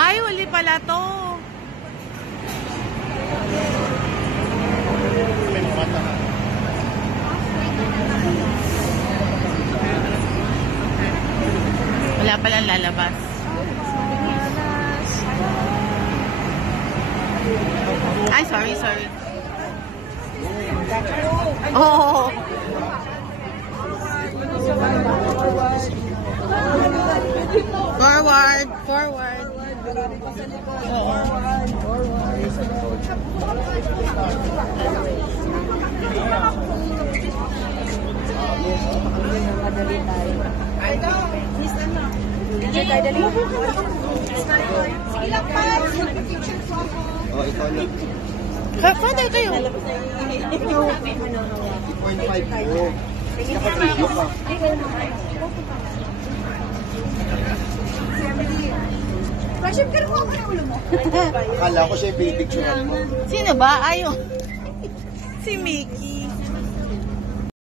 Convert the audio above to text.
Ay, huli pala to. Wala palang lalabas. Ay, sorry. Oh. Forward. Father kayo. 2.5. Akala ko siya yung pinipicturean mo. Sino ba? Ayaw. Si Mickey.